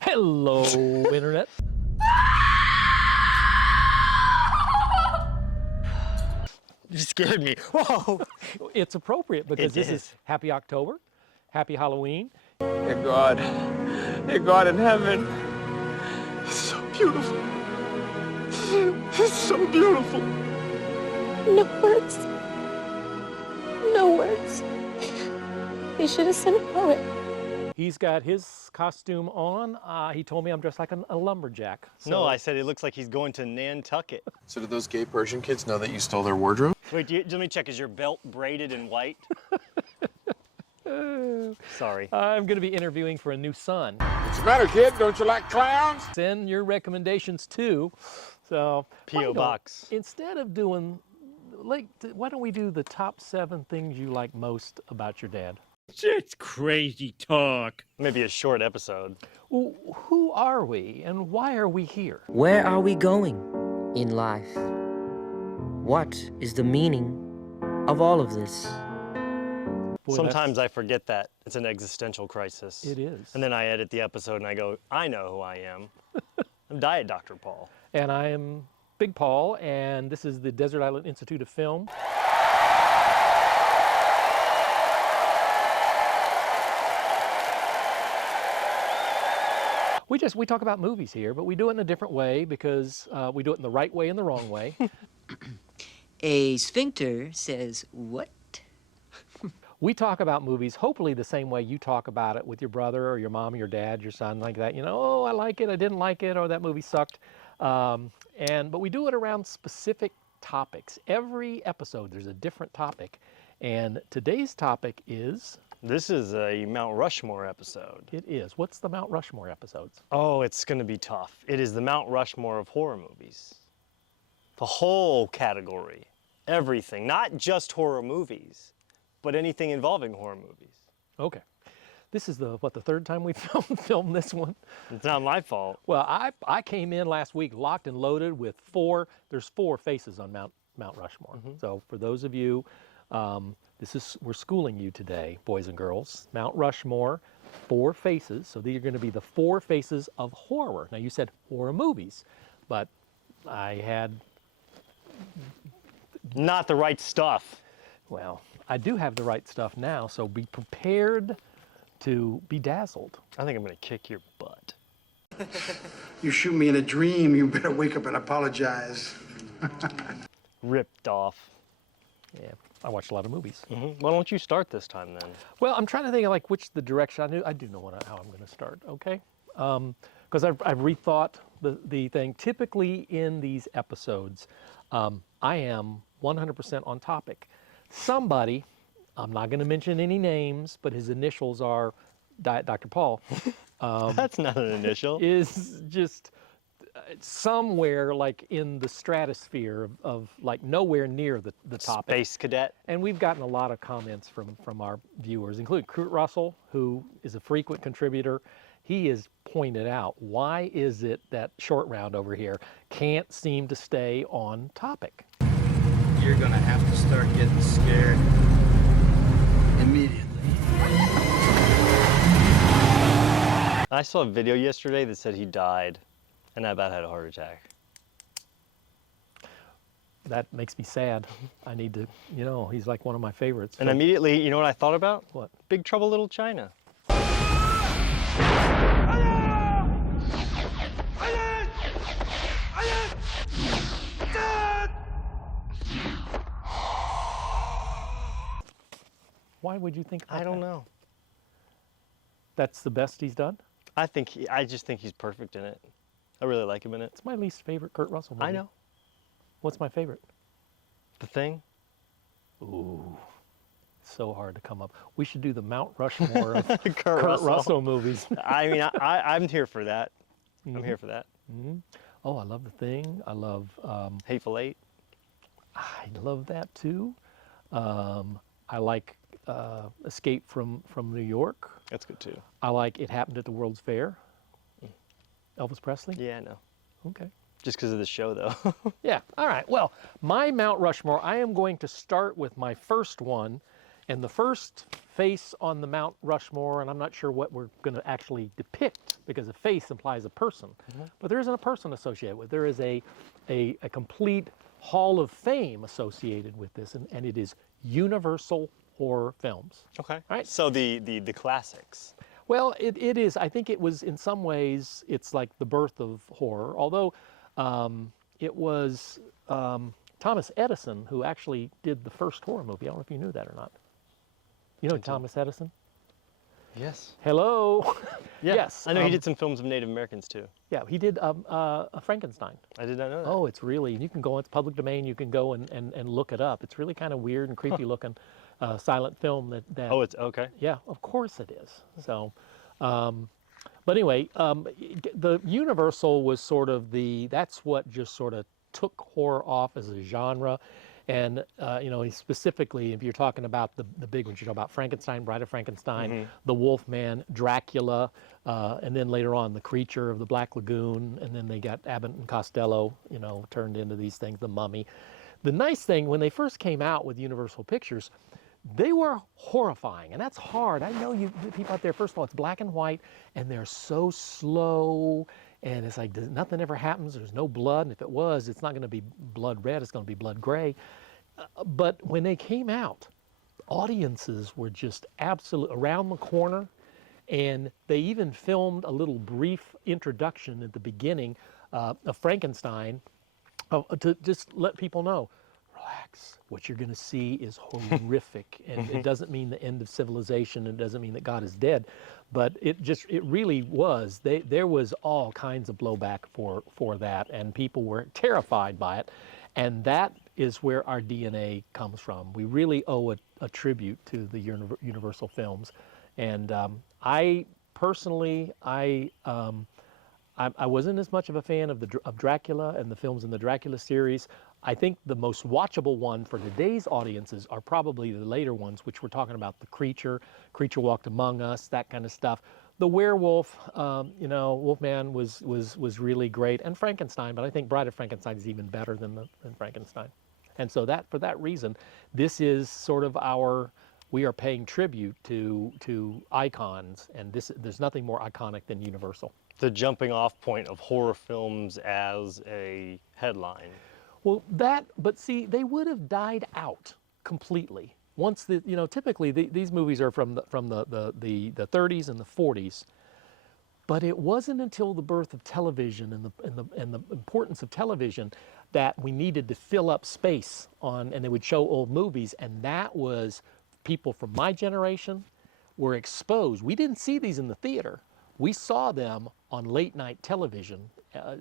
Hello, Internet. You scared me. Whoa! It's appropriate because this is Happy October, Happy Halloween. Dear God. Dear God in heaven. It's so beautiful. It's so beautiful. No words. No words. They should have sent a poet. He's got his costume on. He told me I'm dressed like a lumberjack. So. No, I said he looks like he's going to Nantucket. So did those gay Persian kids know that you stole their wardrobe? Wait, let me check. Is your belt braided in white? Sorry. I'm going to be interviewing for a new son. What's the matter, kid? Don't you like clowns? Send your recommendations too. So P.O. Box. Instead of doing, like, why don't we do the top 7 things you like most about your dad? It's crazy talk. Maybe a short episode. Well, who are we and why are we here? Where are we going in life? What is the meaning of all of this? Boy, Sometimes I forget that. It's an existential crisis. It is. And then I edit the episode and I go, I know who I am. I'm Diet Dr. Paul. And I am Big Paul, and this is the Desert Island Institute of Film. We talk about movies here, but we do it in a different way because we do it in the right way and the wrong way. A sphincter says what? We talk about movies hopefully the same way you talk about it with your brother or your mom or your dad, your son, like that. You know, oh, I like it, I didn't like it, or that movie sucked. But we do it around specific topics. Every episode there's a different topic. And today's topic is... This is a Mount Rushmore episode. It is. What's the Mount Rushmore episodes? Oh, it's going to be tough. It is the Mount Rushmore of horror movies. The whole category. Everything. Not just horror movies, but anything involving horror movies. Okay. This is the 3rd time we filmed this one? It's not my fault. Well, I came in last week locked and loaded with there's 4 faces on Mount Rushmore. Mm-hmm. So for those of you, we're schooling you today, boys and girls. Mount Rushmore, 4 faces. So these are going to be the 4 faces of horror. Now you said horror movies, but I had... Not the right stuff. Well, I do have the right stuff now, so be prepared to be dazzled. I think I'm going to kick your butt. You shoot me in a dream, you better wake up and apologize. Ripped off. Yeah, I watched a lot of movies. Mm-hmm. Why don't you start this time then? Well, I'm trying to think of like the direction. I do know how I'm going to start, okay? Because I've rethought the thing. Typically in these episodes, I am 100% on topic. Somebody, I'm not going to mention any names, but his initials are Diet Dr. Paul. That's not an initial. Is just somewhere like in the stratosphere of like nowhere near the topic. Space cadet. And we've gotten a lot of comments from our viewers, including Kurt Russell, who is a frequent contributor. He has pointed out, why is it that Short Round over here can't seem to stay on topic? You're gonna have to start getting scared immediately. I saw a video yesterday that said he died and I about had a heart attack. That makes me sad. I need to, he's like one of my favorites. And immediately, you know what I thought about? What? Big Trouble Little China. Why would you think about I don't know. That's the best he's done? I just think he's perfect in it. I really like him in it. It's my least favorite Kurt Russell movie. I know. What's my favorite? The Thing. Ooh. so hard to come up. We should do the Mount Rushmore of Kurt Russell movies. I mean, I'm here for that. I'm here for that. Oh, I love The Thing. I love Hateful Eight. I love that too. I like Escape from New York. That's good too. I like It Happened at the World's Fair. Elvis Presley? Yeah, no. Okay. Just because of the show, though. Yeah, all right. Well, my Mount Rushmore, I am going to start with my first one. And the first face on the Mount Rushmore, and I'm not sure what we're going to actually depict because a face implies a person. But there isn't a person associated with it. There is a complete Hall of Fame associated with this, and it is Universal Horror Films. Okay. Right. So the classics. Well, it is. I think it was, in some ways, it's like the birth of horror, although it was Thomas Edison who actually did the first horror movie. I don't know if you knew that or not. You know Thomas Edison? Yes. Hello? Yeah. Yes. I know he did some films of Native Americans, too. Yeah, he did Frankenstein. I did not know that. Oh, it's really, you can go, it's public domain, you can go and look it up. It's really kind of weird and creepy looking silent film that Oh, it's okay. yeah, of course it is. So, but anyway, the Universal was sort of that's what just sort of took horror off as a genre. And, you know, specifically, if you're talking about the big ones, you're talking about Frankenstein, Bride of Frankenstein, The Wolfman, Dracula, and then later on, The Creature of the Black Lagoon, and then they got Abbott and Costello, you know, turned into these things, The Mummy. The nice thing, when they first came out with Universal Pictures, they were horrifying, and that's hard. I know you people out there, first of all, it's black and white, and they're so slow, and it's like nothing ever happens. There's no blood, and if it was, it's not going to be blood red, it's going to be blood gray. But when they came out, audiences were just absolute around the corner, and they even filmed a little brief introduction at the beginning of Frankenstein to just let people know, relax, what you're going to see is horrific, and it doesn't mean the end of civilization, it doesn't mean that God is dead, but it really was, there was all kinds of blowback for that, and people were terrified by it, and that is where our DNA comes from. We really owe a tribute to the Universal films, and I personally, I wasn't as much of a fan of Dracula and the films in the Dracula series. I think the most watchable one for today's audiences are probably the later ones, which we're talking about The Creature, Creature Walked Among Us, that kind of stuff. The Werewolf, you know, Wolfman was really great, and Frankenstein, but I think Bride of Frankenstein is even better than Frankenstein. And so for that reason, this is sort of we are paying tribute to icons, and there's nothing more iconic than Universal. The jumping off point of horror films as a headline. Well, but see, they would have died out completely once you know, typically these movies are from the 30s and the 40s, but it wasn't until the birth of television and the importance of television that we needed to fill up space and they would show old movies, and that was people from my generation were exposed. We didn't see these in the theater. We saw them on late night television,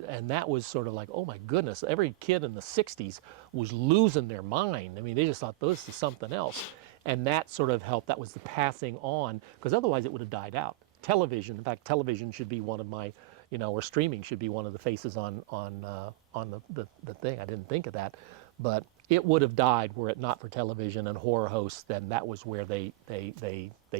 and that was sort of like, oh my goodness, every kid in the 60s was losing their mind. I mean, they just thought this is something else. And that sort of helped, that was the passing on, because otherwise it would have died out. Television, in fact, television should be one of my, you know, or streaming should be one of the faces on the thing. I didn't think of that, but it would have died were it not for television and horror hosts. Then that was where they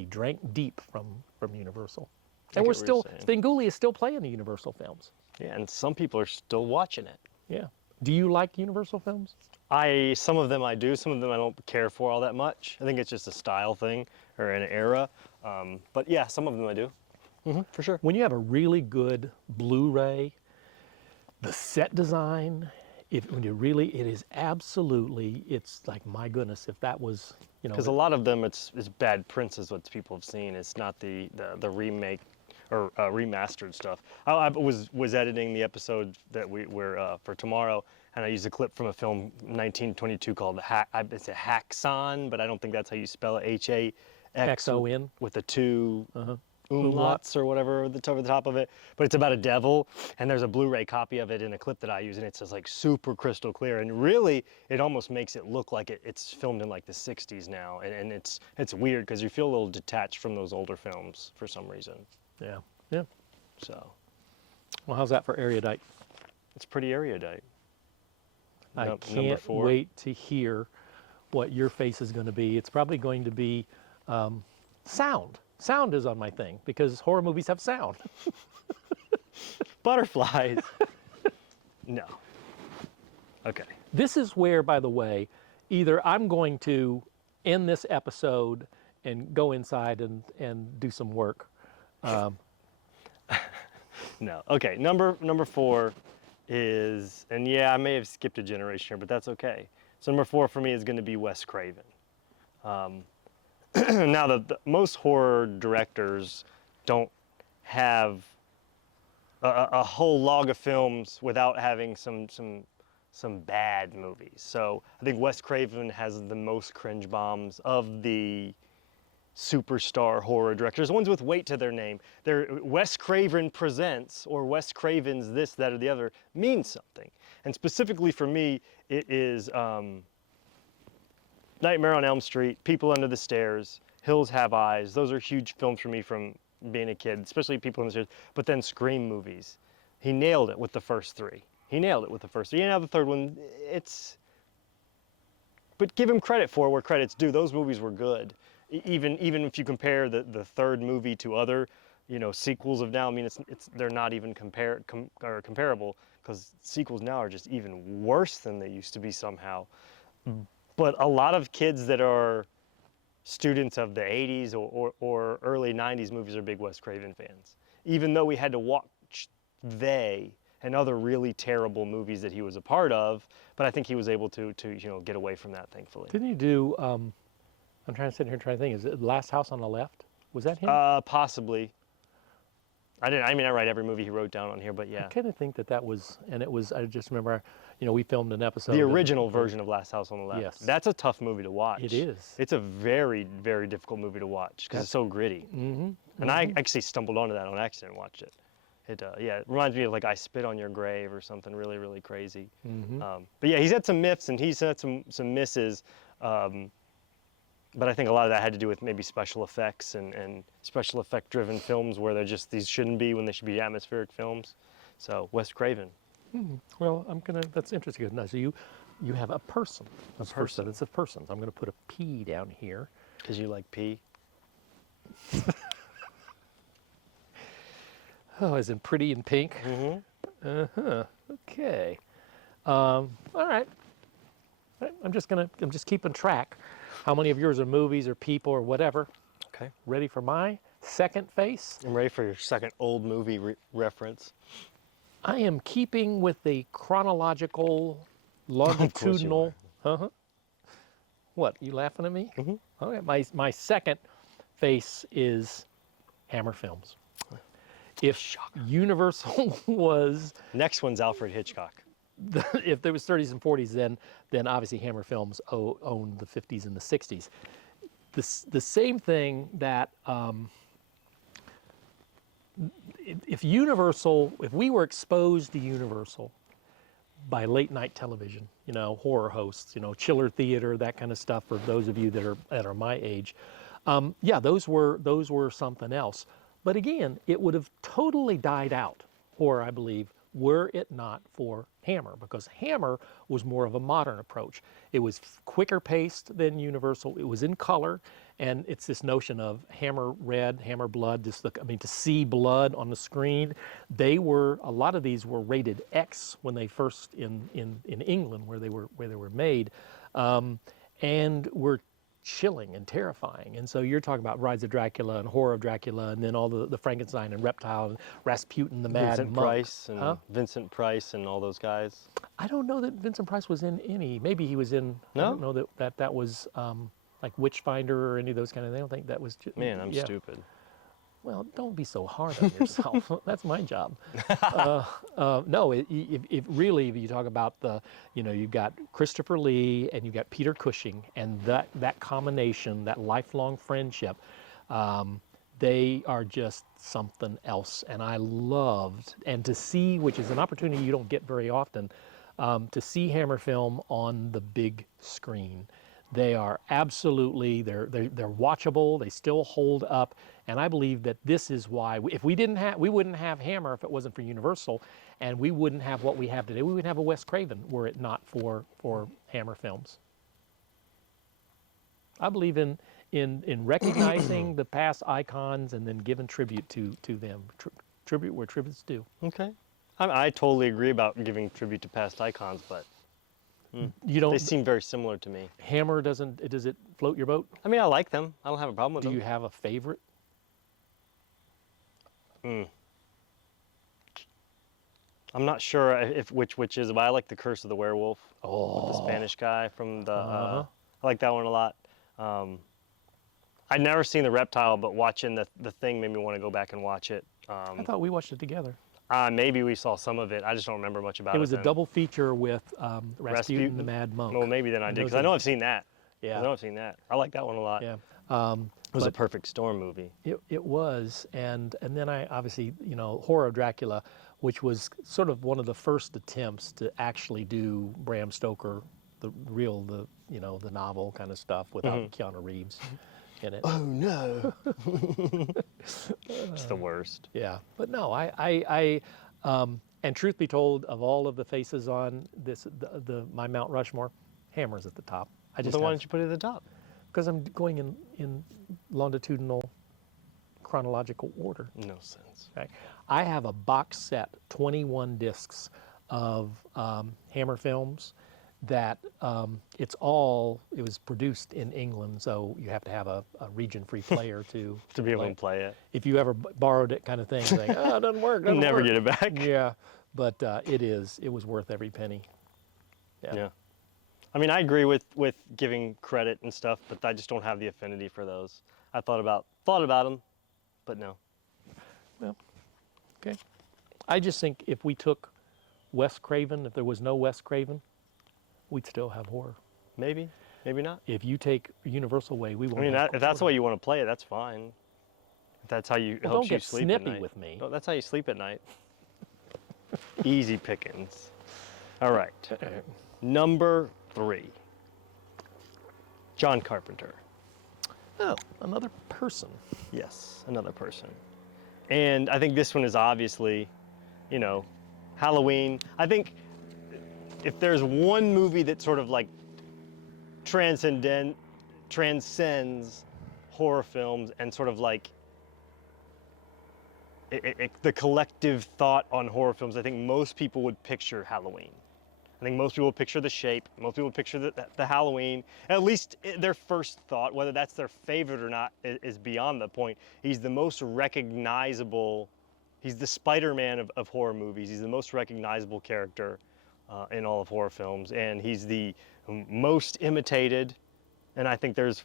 drank deep from Universal. And we're still, Svengoolie is still playing the Universal films. Yeah, and some people are still watching it. Yeah. Do you like Universal films? Some of them I do, some of them I don't care for all that much. I think it's just a style thing or an era. But yeah, some of them I do, for sure. When you have a really good Blu-ray, the set design, it is absolutely, it's like, my goodness, if that was, you know. Because a lot of them, it's bad prints is what people have seen. It's not the remake or remastered stuff. I was editing the episode that we're for tomorrow, and I used a clip from a film 1922 called it's a Haxon, but I don't think that's how you spell it. H-A-X-O-N with a 2 umlauts or whatever that's over the top of it, but it's about a devil, and there's a Blu-ray copy of it in a clip that I use, and it's just like super crystal clear, and really it almost makes it look like it's filmed in like the 60s now, and it's weird because you feel a little detached from those older films for some reason. Yeah. Yeah. So Well, how's that for erudite? it's pretty erudite. I Number can't 4. wait to hear what your face is going to be. It's probably going to be sound. Sound is on my thing because horror movies have sound. Butterflies. No. Okay. This is where, by the way, either I'm going to end this episode and go inside and do some work. No. Okay. Number 4 is, and yeah, I may have skipped a generation here, but that's okay. So number 4 for me is going to be Wes Craven. Now, the most horror directors don't have a whole log of films without having some bad movies. So I think Wes Craven has the most cringe bombs of the superstar horror directors, the ones with weight to their name. They're Wes Craven presents, or Wes Craven's this, that, or the other means something. And specifically for me, it is Nightmare on Elm Street, People Under the Stairs, Hills Have Eyes. Those are huge films for me from being a kid, especially People Under the Stairs. But then Scream movies. He nailed it with the first 3. He nailed it with the first 3. And now the third one, but give him credit for where credit's due. Those movies were good. Even if you compare the third movie to other, sequels of now, I mean, they're not even comparable, because sequels now are just even worse than they used to be somehow. But a lot of kids that are students of the 80s or early 90s movies are big Wes Craven fans, even though we had to watch They and other really terrible movies that he was a part of. But I think he was able to get away from that, thankfully. Didn't you do, I'm trying to sit here and try to think, is it Last House on the Left? Was that him? Possibly. I write every movie he wrote down on here, but yeah. I kind of think that was, and it was, I just remember, we filmed an episode. The original version of Last House on the Left. Yes. That's a tough movie to watch. It is. It's a very, very difficult movie to watch because it's so gritty. Mm-hmm. And I actually stumbled onto that on accident and watched it. It reminds me of like I Spit on Your Grave or something really, really crazy. Mm-hmm. But yeah, he's had some myths and he's had some misses. But I think a lot of that had to do with maybe special effects and special effect driven films where these shouldn't be when they should be atmospheric films. So Wes Craven. Well, that's interesting. Now, so you have a person. It's a person. So I'm going to put a P down here. Because you like pee? Oh, as in pretty in pink? Mm-hmm. Uh-huh. Okay. All right. I'm just keeping track. How many of yours are movies or people or whatever? Okay. Ready for my second face? I'm ready for your second old movie reference. I am keeping with the chronological, longitudinal. What? You laughing at me? Mm-hmm. Okay. My second face is Hammer Films. If Universal was... Next one's Alfred Hitchcock. If there was 30s and 40s, then obviously Hammer Films owned the 50s and the 60s. The same thing that if we were exposed to Universal by late night television, horror hosts, chiller theater, that kind of stuff, for those of you that are my age, those were something else. But again, it would have totally died out, horror, I believe, were it not for Hammer, because Hammer was more of a modern approach. It was quicker paced than Universal. It was in color, and it's this notion of Hammer red, Hammer blood. To see blood on the screen. A lot of these were rated X when they first in England where they were made, and were chilling and terrifying. And so you're talking about Rise of Dracula and Horror of Dracula, and then all the Frankenstein and Reptile and Rasputin the Mad Monk. Vincent Price and all those guys. I don't know that Vincent Price was in any. Maybe he was in. No? I don't know that was like Witchfinder or any of those kind of things. I don't think that was. Man, I'm stupid. Well, don't be so hard on yourself. That's my job. No, if you talk about you've got Christopher Lee and you've got Peter Cushing, and that combination, that lifelong friendship, They are just something else, and I loved, and to see, which is an opportunity you don't get very often, to see Hammer film on the big screen. They are absolutely, they're watchable, they still hold up, and I believe that this is why, if we didn't have, we wouldn't have Hammer if it wasn't for Universal, and we wouldn't have what we have today. We wouldn't have a Wes Craven were it not for Hammer films. I believe in recognizing the past icons and then giving tribute to them. Tribute where tribute's due. Okay. I totally agree about giving tribute to past icons, but You don't. they seem very similar to me. Hammer doesn't. Does it float your boat? I mean, I like them. I don't have a problem with Do them. you have a favorite? I'm not sure if which is, but I like The Curse of the Werewolf. Oh. With the Spanish guy from the. I like that one a lot. I'd never seen The Reptile, but watching the thing made me want to go back and watch it. I thought we watched it together. Maybe we saw some of it. I just don't remember much about it. It was a then. double feature with Rasputin the Mad Monk. Well, maybe then I did, because I know I've seen that. Yeah. I know I've seen that. I like that one a lot. Yeah. It was a perfect storm movie. It was, and then I obviously, Horror of Dracula, which was sort of one of the first attempts to actually do Bram Stoker, the novel kind of stuff without Keanu Reeves in it. Oh no! It's the worst. Yeah, but no, and truth be told, of all of the faces on this, my Mount Rushmore, Hammer's at the top. Then why don't you put it at the top? Because I'm going in longitudinal chronological order. No sense. Okay. I have a box set, 21 discs of Hammer films that it was produced in England, so you have to have a region-free player to be able to play it. If you ever borrowed it kind of thing, like, oh, it doesn't work. Never get it back. Yeah, but it was worth every penny. Yeah. I mean, I agree with giving credit and stuff, but I just don't have the affinity for those. I thought about them, but no. Well, okay. I just think if we took Wes Craven, if there was no Wes Craven, we'd still have horror. Maybe, maybe not. If you take Universal away, we won't. I mean, have if that's the horror. way you want to play it, that's fine. If that's how you Well, helps don't you get sleep at snippy night. with me. No, that's how you sleep at night. Easy pickings. All right. Number 3. John Carpenter. Oh, another person. Yes, another person. And I think this one is obviously, Halloween. I think if there's one movie that sort of like transcends horror films and sort of like the collective thought on horror films, I think most people would picture Halloween. I think most people picture the shape, most people picture the Halloween, at least their first thought, whether that's their favorite or not is beyond the point. He's the most recognizable, he's the Spider-Man of horror movies. He's the most recognizable character in all of horror films, and he's the most imitated, and I think there's,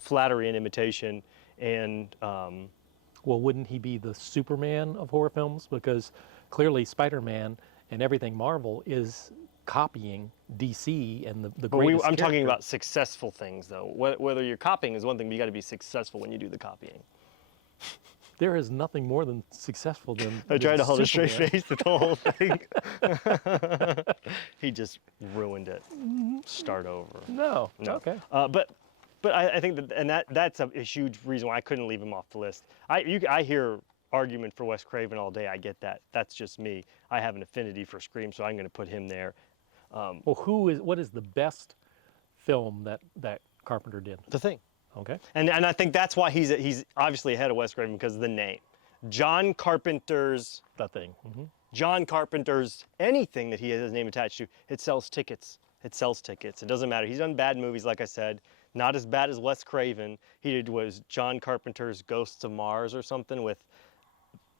flattery and imitation, and Well, wouldn't he be the Superman of horror films? Because clearly Spider-Man and everything Marvel is copying DC and the greatest I'm talking character. about successful things, though. Whether you're copying is one thing, but you got to be successful when you do the copying. There is nothing more than successful than I tried to hold a Superman. straight face the whole thing. He just ruined it. Start over. No. No. Okay. But I think that's a huge reason why I couldn't leave him off the list. I hear argument for Wes Craven all day. I get that. That's just me. I have an affinity for Scream, so I'm going to put him there. Well, what is the best film that Carpenter did? The Thing. Okay. And I think that's why he's obviously ahead of Wes Craven, because of the name. John Carpenter's The Thing. Mm-hmm. John Carpenter's anything that he has his name attached to, it sells tickets. It sells tickets. It doesn't matter. He's done bad movies, like I said. Not as bad as Wes Craven. Was John Carpenter's Ghosts of Mars or something with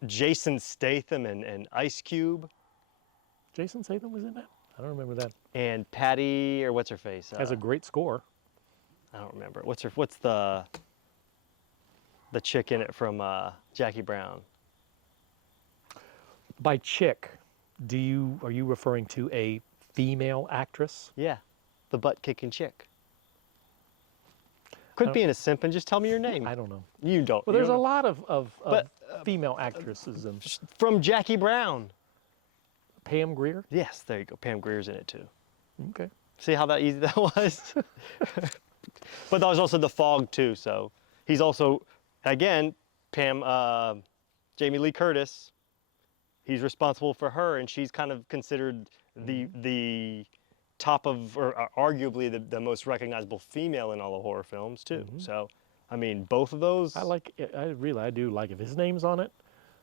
Jason Statham and Ice Cube. Jason Statham was in that? I don't remember that. And Patty, or what's her face? Has a great score. I don't remember. What's the chick in it from Jackie Brown? By chick, are you referring to a female actress? Yeah, the butt-kicking chick. Quit being a simp and just tell me your name. I don't know. You don't. Well, you there's a don't- lot of female actresses and From Jackie Brown. Pam Grier. Yes, there you go. Pam Grier's in it too. Okay. See how that easy that was? But that was also The Fog too, so he's also, again, Jamie Lee Curtis, he's responsible for her, and she's kind of considered the top of, or arguably the most recognizable female in all the horror films too. So, I mean, both of those, I do like if his name's on it.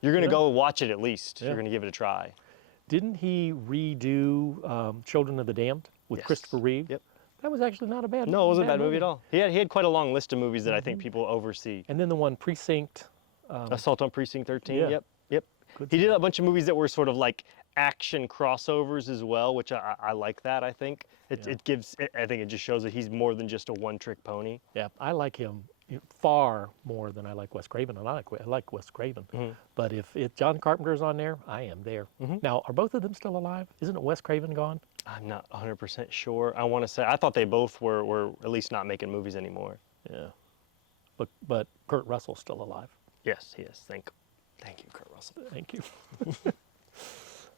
you're gonna Yeah. go watch it at least. Yeah. You're gonna give it a try. Didn't he redo Children of the Damned with Yes. Christopher Reeve? Yep. That was actually not a bad. No, it wasn't a bad movie at all. He had quite a long list of movies that I think people oversee. And then the one Precinct. Assault on Precinct 13. yeah. Yep. Good He did stuff. a bunch of movies that were sort of like action crossovers as well, which I like that. I think it gives. I think it just shows that he's more than just a one-trick pony. Yeah, I like him far more than I like Wes Craven, and I like Wes Craven. But if John Carpenter's on there, I am there. Now, are both of them still alive? Isn't it Wes Craven gone? I'm not 100% sure. I want to say I thought they both were at least not making movies anymore. Yeah. But Kurt Russell's still alive. Yes, he is. Thank you, Kurt Russell. Thank you.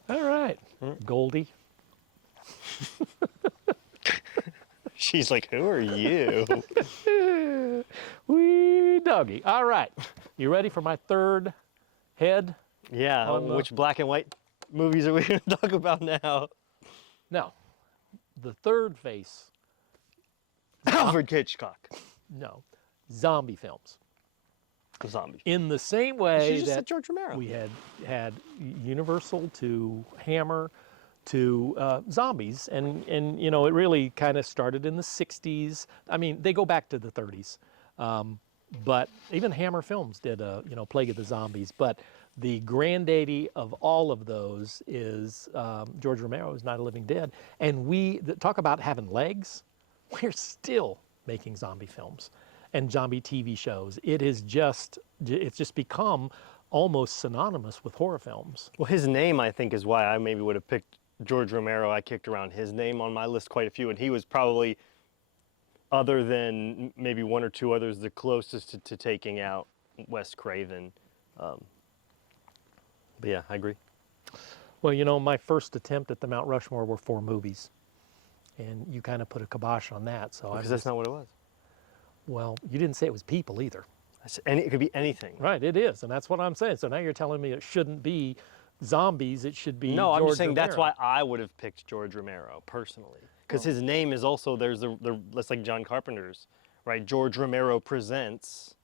All right, Goldie. She's like, who are you? Wee doggy. All right, you ready for my third head? Yeah. On the- Which black and white movies are we going to talk about now? No, the third face. Alfred Hitchcock. No, zombie films. Zombie. In the same She way just that said George Romero. we had Universal to Hammer to zombies, and you know, it really kind of started in the 60s. I mean, they go back to the 30s, but even Hammer Films did a Plague of the Zombies. But the granddaddy of all of those is George Romero's Night of the Living Dead, and talk about having legs. We're still making zombie films and zombie TV shows. It's just become almost synonymous with horror films. Well, his name, I think, is why I maybe would have picked George Romero. I kicked around his name on my list quite a few, and he was probably, other than maybe one or two others, the closest to taking out Wes Craven. But yeah, I agree. Well, my first attempt at the Mount Rushmore were 4 movies, and you kind of put a kibosh on that. So Because that's not what it was. Well, you didn't say it was people either. It could be anything. Right, it is, and that's what I'm saying. So now you're telling me it shouldn't be zombies, it should be No, I'm George just saying that's Romero. why I would have picked George Romero personally, because his name is also that's like John Carpenter's, right? George Romero presents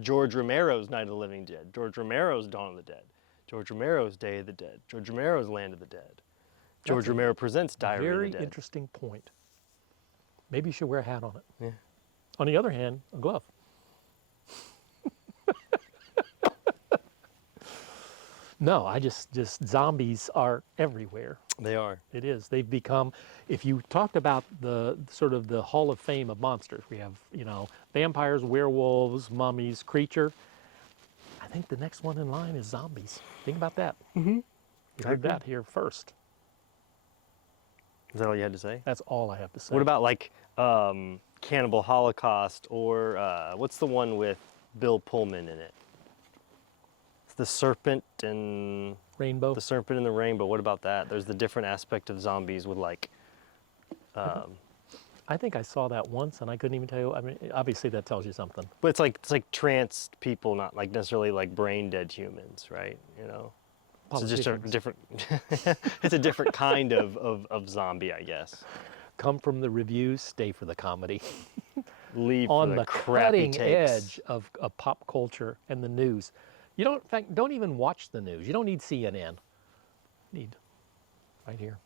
George Romero's Night of the Living Dead, George Romero's Dawn of the Dead, George Romero's Day of the Dead, George Romero's Land of the Dead. George That's a Romero presents Diary of Very the Dead. interesting point. Maybe you should wear a hat on it. Yeah. On the other hand, a glove. No, I just zombies are everywhere. They are. It is. They've become, if you talked about the sort of the Hall of Fame of monsters, we have, vampires, werewolves, mummies, creature. I think the next one in line is zombies. Think about that. You heard that here first. Is that all you had to say? That's all I have to say. What about like Cannibal Holocaust, or what's the one with Bill Pullman in it? It's the serpent and Rainbow? the serpent and the rainbow. What about that? There's the different aspect of zombies with like. I think I saw that once and I couldn't even tell you. I mean, obviously that tells you something. But it's like trans people, not like necessarily like brain dead humans, right? So just a Politicians. different. It's a different kind of zombie, I guess. Come from the reviews, stay for the comedy. Leave On for the crappy cutting takes. edge of pop culture and the news. You don't, in fact, don't even watch the news. You don't need CNN. You need right here.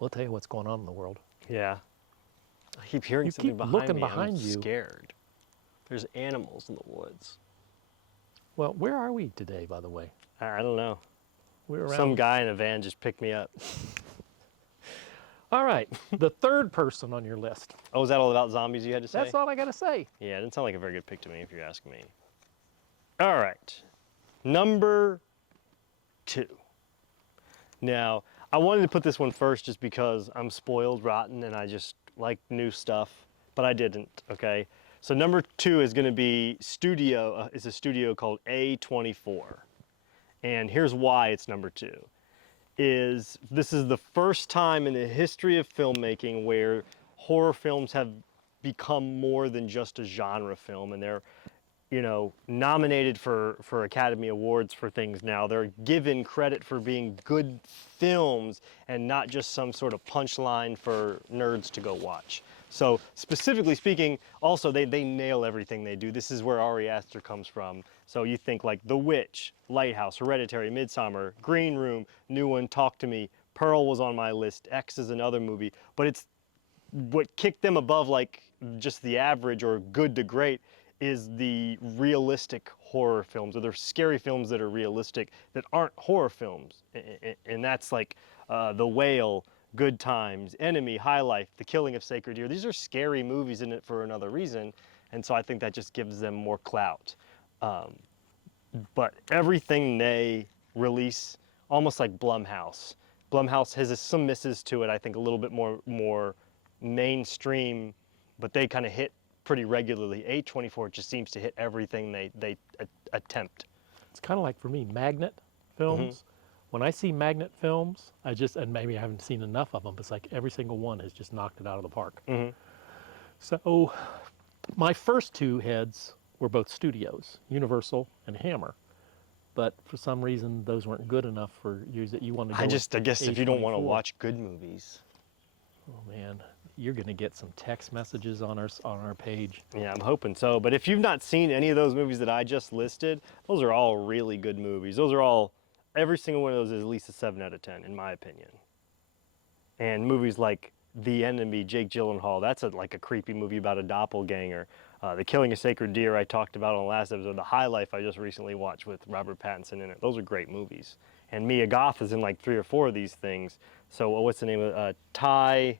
We'll tell you what's going on in the world. Yeah. I keep hearing You something keep behind looking me. behind I'm you. scared. There's animals in the woods. Well, where are we today, by the way? I don't know. We're around. Some guy in a van just picked me up. All right, the third person on your list. Oh, is that all about zombies you had to say? That's all I got to say. Yeah, it didn't sound like a very good pick to me if you're asking me. All right. Number 2. Now, I wanted to put this one first just because I'm spoiled rotten and I just like new stuff, but I didn't, okay? So number 2 is going to be is a studio called A24. And here's why it's number 2. This is the first time in the history of filmmaking where horror films have become more than just a genre film, and they're, you know, nominated for Academy Awards for things now. They're given credit for being good films and not just some sort of punchline for nerds to go watch. So specifically speaking, also they nail everything they do. This is where Ari Aster comes from. So you think like The Witch, Lighthouse, Hereditary, Midsommar, Green Room, new one, Talk to Me, Pearl was on my list, X is another movie, but it's what kicked them above like just the average or good to great is the realistic horror films, or they're scary films that are realistic that aren't horror films. And that's like The Whale, Good Times, Enemy, High Life, The Killing of Sacred Deer. These are scary movies in it for another reason, and so I think that just gives them more clout. But everything they release, almost like Blumhouse. Blumhouse has some misses to it, I think a little bit more mainstream, but they kind of hit pretty regularly. A24 just seems to hit everything they attempt. It's kind of like for me, Magnet films. When I see Magnet films, and maybe I haven't seen enough of them, but it's like every single one has just knocked it out of the park. So my first 2 heads were both studios, Universal and Hammer. But for some reason, those weren't good enough for you that you wanted to go I guess if you don't want to A24. watch good movies. Oh man, you're gonna get some text messages on our page. Yeah, I'm hoping so. But if you've not seen any of those movies that I just listed, those are all really good movies. Every single one of those is at least a 7 out of 10, in my opinion. And movies like The Enemy, Jake Gyllenhaal, that's like a creepy movie about a doppelganger. The Killing of Sacred Deer I talked about on the last episode. The High Life I just recently watched with Robert Pattinson in it. Those are great movies. And Mia Goth is in like 3 or 4 of these things. So what's the name of it? Ty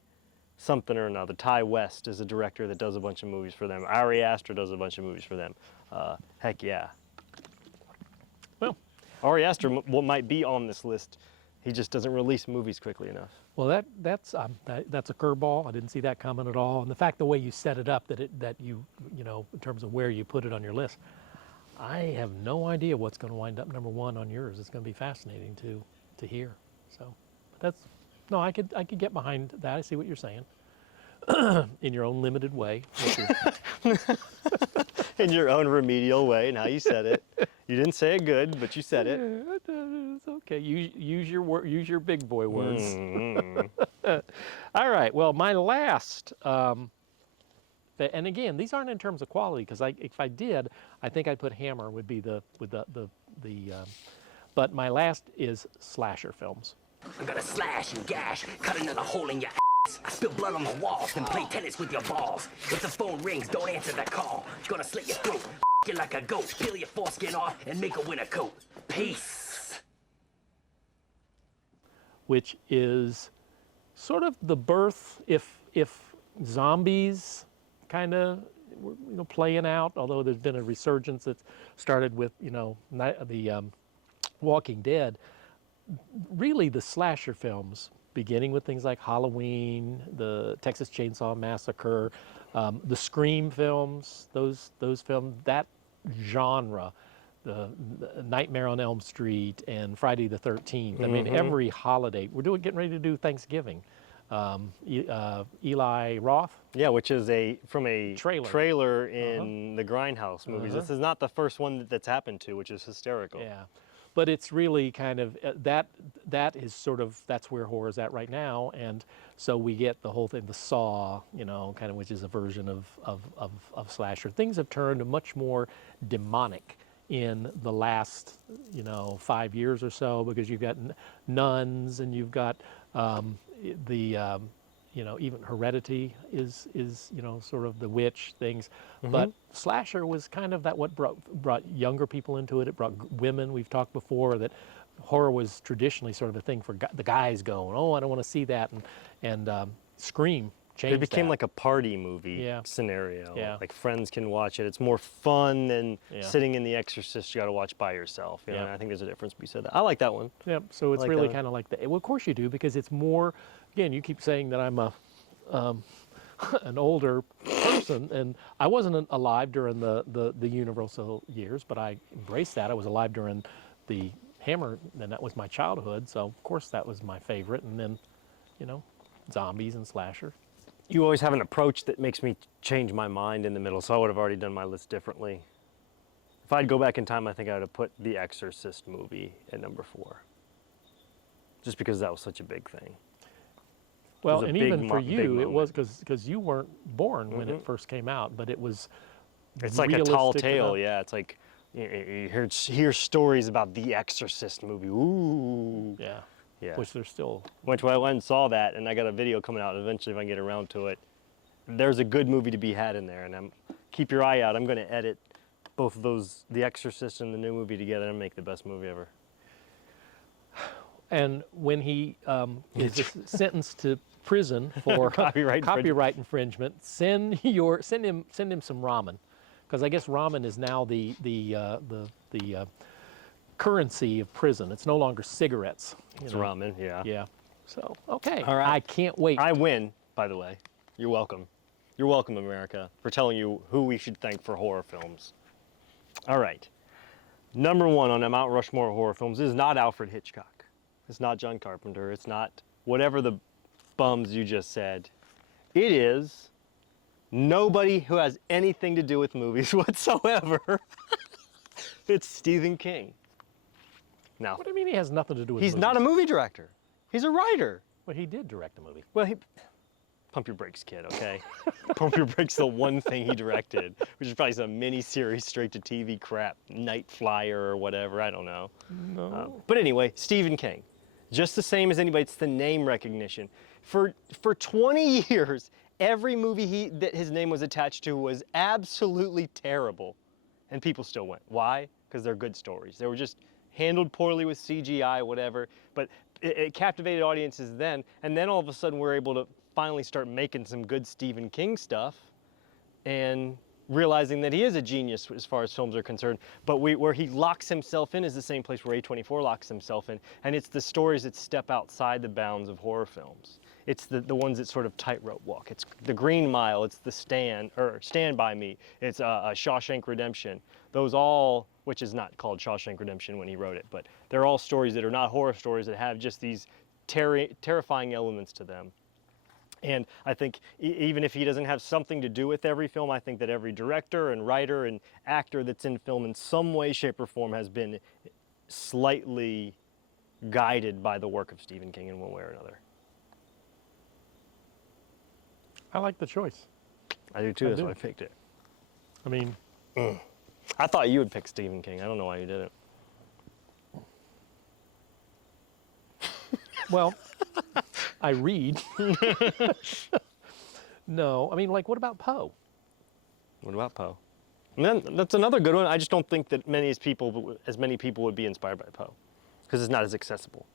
something or another. Ty West is a director that does a bunch of movies for them. Ari Aster does a bunch of movies for them. Heck yeah. Well, Ari Aster might be on this list. He just doesn't release movies quickly enough. well, that's a curveball. I didn't see that coming at all. And the fact the way you set it up, that you know, in terms of where you put it on your list, I have no idea what's going to wind up number 1 on yours. It's going to be fascinating to hear. So, but no, I could get behind that. I see what you're saying. In your own limited way. In your own remedial way. Now you said it. You didn't say it good, but you said it. It's okay. Use your big boy words. All right. Well, my last, and again, these aren't in terms of quality, because if I did, I think I'd put Hammer would be but my last is slasher films. I'm gonna slash and gash, cut another hole in your ass. I spill blood on the walls, then play tennis with your balls. If the phone rings, don't answer that call. Gonna slit your throat, you like a goat, peel your foreskin off, and make a winter coat. Peace. Which is sort of the birth, if zombies kind of, playing out, although there's been a resurgence that started with, the Walking Dead. Really, the slasher films, beginning with things like Halloween, the Texas Chainsaw Massacre, the Scream films, those films, that genre, the Nightmare on Elm Street and Friday the 13th. I mean, every holiday, getting ready to do Thanksgiving. Eli Roth. Yeah, which is from a trailer in the Grindhouse movies. This is not the first one that's happened to, which is hysterical. Yeah. But it's really kind of, that is sort of, that's where horror is at right now. And so we get the whole thing, the Saw, kind of, which is a version of slasher. Things have turned much more demonic in the last, 5 years or so, because you've got nuns, and you've got even Heredity is sort of the witch things. But slasher was kind of that what brought younger people into it. It brought women. We've talked before that horror was traditionally sort of a thing for the guys going, oh, I don't want to see that, and Scream changed. It became that. like a party movie scenario. Yeah. Like friends can watch it. It's more fun than sitting in The Exorcist you got to watch by yourself. You know? And I think there's a difference beside that. I like that one. Yeah, so it's really kind of like that. Well, of course you do, because it's more, again, you keep saying that I'm an older person, and I wasn't alive during the Universal years, but I embraced that. I was alive during the Hammer, and that was my childhood, so of course that was my favorite, and then, you know, zombies and slasher. You always have an approach that makes me change my mind in the middle, so I would have already done my list differently. If I'd go back in time, I think I would have put the Exorcist movie at number 4. Just because that was such a big thing. Well, a and big even for big you, it was moment. because you weren't born when it first came out, but it was It's like a tall realistic tale, enough. yeah. It's like you hear stories about the Exorcist movie. Ooh. Yeah. Yeah. Which they're still. I went and saw that, and I got a video coming out eventually if I can get around to it. There's a good movie to be had in there, and keep your eye out. I'm going to edit both of those, The Exorcist and the new movie together, and make the best movie ever. And when he is sentenced to prison for Copyright infringement, send him some ramen, because I guess ramen is now the currency of prison. It's no longer cigarettes. It's ramen, yeah. Yeah. So okay. All right. I can't wait. I win, by the way. You're welcome. You're welcome, America, for telling you who we should thank for horror films. All right. Number 1 on the Mount Rushmore of horror films is not Alfred Hitchcock. It's not John Carpenter. It's not whatever the bums you just said. It is nobody who has anything to do with movies whatsoever. It's Stephen King. Now, What do you mean he has nothing to do with he's movies? not a movie director. He's a writer. Well, he did direct a movie. Well, pump your brakes, kid, okay? Pump your brakes, the one thing he directed, which is probably some mini-series straight-to-TV crap, Night Flyer or whatever, I don't know. No. But anyway, Stephen King. Just the same as anybody, it's the name recognition. For 20 years, every movie that his name was attached to was absolutely terrible, and people still went. Why? Because they're good stories. They were just handled poorly with CGI, whatever, but it captivated audiences then, and then all of a sudden we're able to finally start making some good Stephen King stuff and realizing that he is a genius as far as films are concerned, but where he locks himself in is the same place where A24 locks himself in, and it's the stories that step outside the bounds of horror films. It's the ones that sort of tightrope walk. It's The Green Mile, it's The Stand By Me, it's Shawshank Redemption. Those all, which is not called Shawshank Redemption when he wrote it, but they're all stories that are not horror stories that have just these terrifying elements to them. And I think even if he doesn't have something to do with every film, I think that every director and writer and actor that's in film in some way, shape, or form has been slightly guided by the work of Stephen King in one way or another. I like the choice. I do too, that's why I picked it. I mean, I thought you would pick Stephen King. I don't know why you didn't. well, I read. No, I mean, like, what about Poe? What about Poe? And then that's another good one. I just don't think that as many people would be inspired by Poe, because it's not as accessible.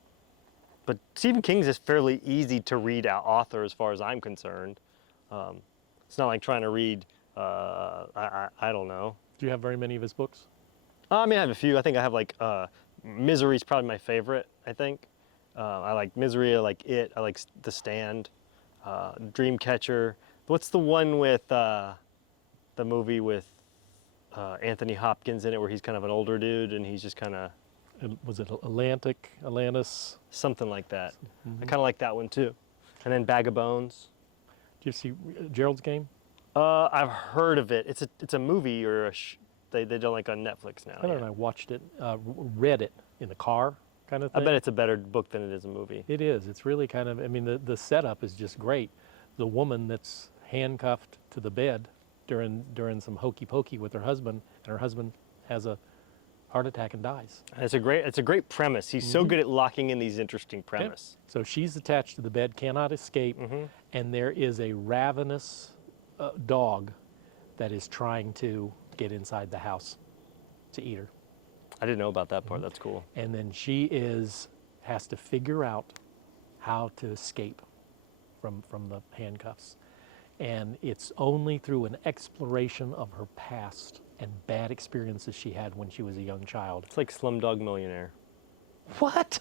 But Stephen King's a fairly easy to read author as far as I'm concerned. It's not like trying to read, I don't know. Do you have very many of his books? I mean, I have a few. I think I have like, Misery's probably my favorite, I think. I like Misery, I like It, I like The Stand, Dreamcatcher. What's the one with the movie with Anthony Hopkins in it where he's kind of an older dude and he's just kind of... Was it Atlantis? Something like that. Mm-hmm. I kind of like that one too. And then Bag of Bones. Did you see Gerald's Game? I've heard of it. It's a movie or they done like on Netflix now. I watched it, read it in the car kind of thing. I bet it's a better book than it is a movie. It is. It's really kind of, I mean, the setup is just great. The woman that's handcuffed to the bed during some hokey pokey with her husband, and her husband has a heart attack and dies. It's a great premise. He's so good at locking in these interesting premises. Yeah. So she's attached to the bed, cannot escape, and there is a ravenous dog that is trying to get inside the house to eat her. I didn't know about that part. That's cool. And then she has to figure out how to escape from the handcuffs. And it's only through an exploration of her past and bad experiences she had when she was a young child. It's like Slumdog Millionaire. What?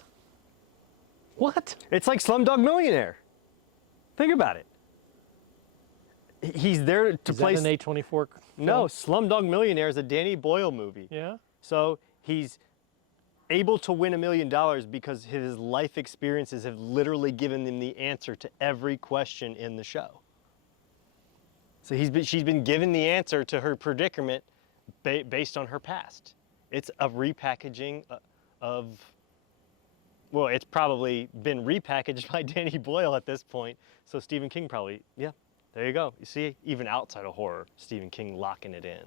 What? It's like Slumdog Millionaire. Think about it. He's there to Is play. that an A24? No, film? Slumdog Millionaire is a Danny Boyle movie. Yeah. So he's able to win $1 million because his life experiences have literally given him the answer to every question in the show. So she's been given the answer to her predicament based on her past. It's a repackaging of, well, it's probably been repackaged by Danny Boyle at this point. So Stephen King probably, yeah, there you go. You see, even outside of horror, Stephen King locking it in.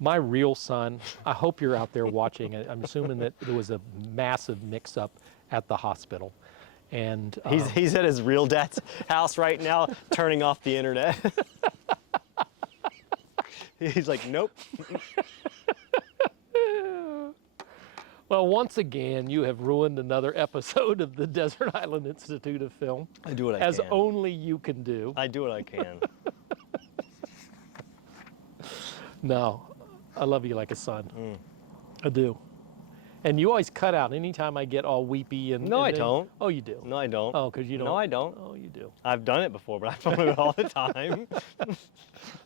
My real son, I hope you're out there watching. I'm assuming that there was a massive mix-up at the hospital. And he's at his real dad's house right now, turning off the internet. He's like, nope. Well, once again, you have ruined another episode of the Desert Island Institute of Film. I do what I as can. only you can do. I do what I can. No, I love you like a son. I do. And you always cut out anytime I get all weepy and. No, I don't. Oh, you do. No, I don't. Oh, because you don't. No, I don't. Oh, you do. I've done it before, but I don't do it all the time.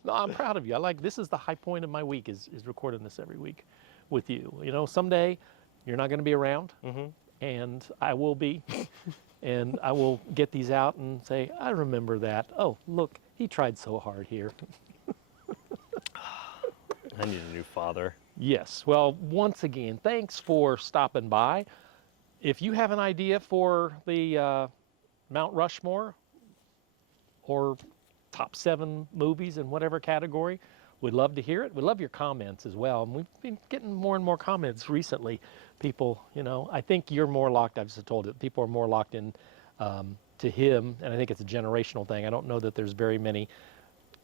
No, I'm proud of you. This is the high point of my week is recording this every week with you. You know, someday you're not going to be around, and I will be, and I will get these out and say, I remember that. Oh, look, he tried so hard here. I need a new father. Yes. Well, once again, thanks for stopping by. If you have an idea for the Mount Rushmore or top 7 movies in whatever category, we'd love to hear it. We'd love your comments as well. And we've been getting more and more comments recently. People, you know, I think you're more locked, I've just told it, people are more locked in to him, and I think it's a generational thing. I don't know that there's very many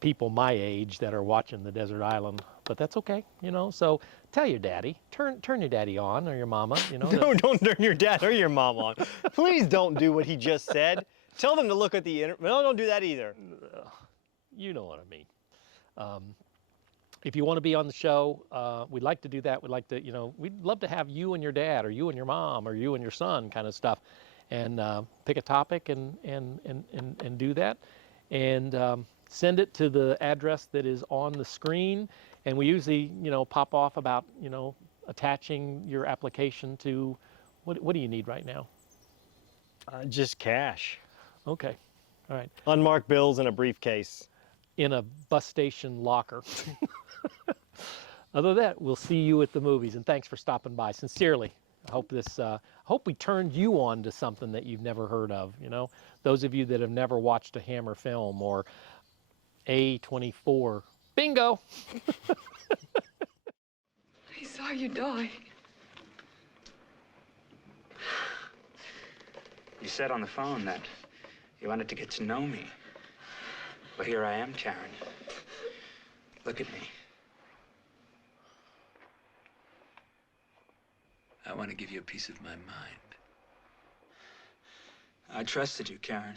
people my age that are watching the Desert Island, but that's okay, you know. So tell your daddy, turn your daddy on, or your mama, you know. No, don't turn your dad or your mom on. Please don't do what he just said. Tell them to look at the internet. No, don't do that either. You know what I mean. If you want to be on the show, we'd like to do that. We'd like to, you know, we'd love to have you and your dad, or you and your mom, or you and your son, kind of stuff, and pick a topic and do that, and send it to the address that is on the screen. And we usually, you know, pop off about, you know, attaching your application to, what do you need right now? Just cash. Okay, all right. Unmarked bills in a briefcase. In a bus station locker. Other than that, we'll see you at the movies, and thanks for stopping by. Sincerely, I hope hope we turned you on to something that you've never heard of. You know, those of you that have never watched a Hammer film or A24, bingo. I saw you die. You said on the phone that you wanted to get to know me. Well, here I am, Karen. Look at me. I want to give you a piece of my mind. I trusted you, Karen.